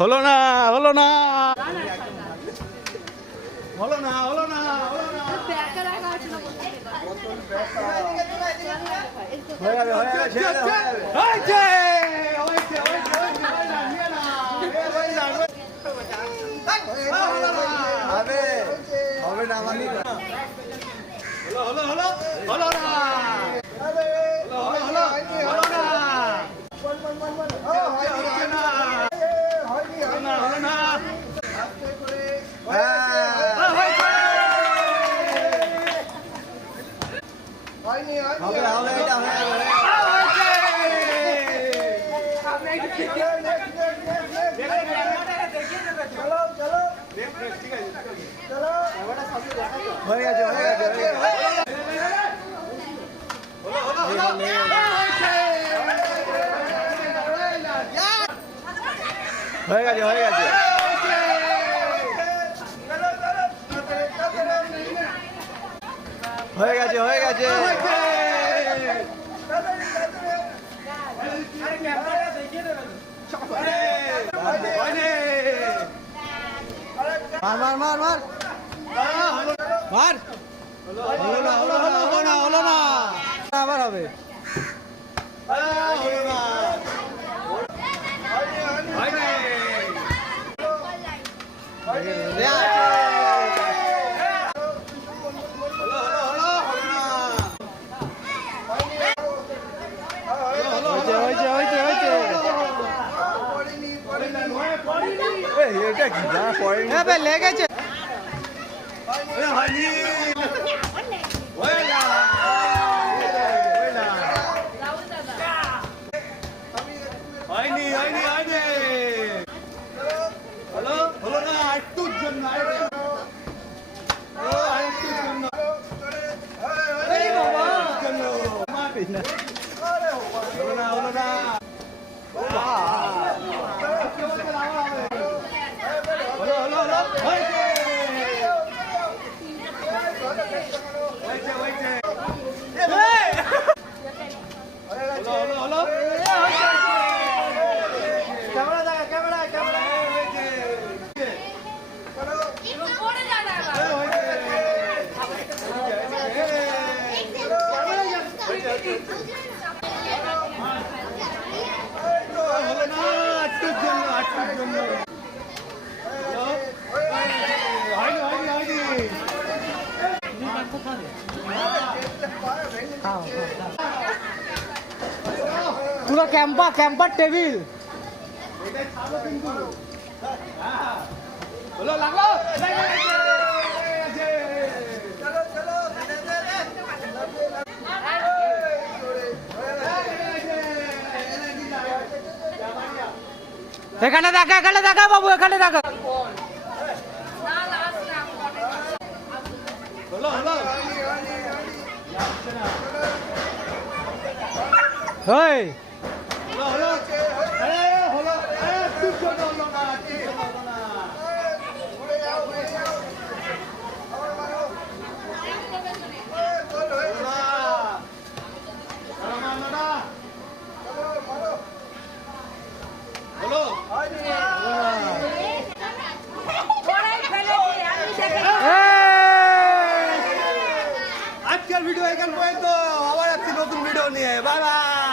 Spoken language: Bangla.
হলো না হলো না হলো না হলো না হলো না হবে না মানে হলো হলো হলো হলো না হলো হলো হলো না হয়ে গেছে হয়ে গেছে হয়ে গেছে হয়ে গেছে হয়ে গেছে হয়ে গেছে মার মার মার মার মার হলো না হলো না হলো না হলো না আবার হবে হলো না এটা কি না পড়ে লেগেছে হয়নি হয়নি হয়নি হয়নি হলো হলো না একটুর জন্য আরেকটুর জন্য হলো না হলো না পুরো ক্যাম্পার টেবিল হলো লাগলো এখানে দেখা বাবু এখানে দেখা হলো হলো hey halo halo halo tu jono halo na tu halo na ore ao ore ao halo আজকের ভিডিও এখান পর্যন্ত আবার একটি নতুন ভিডিও নিয়ে বাই বাই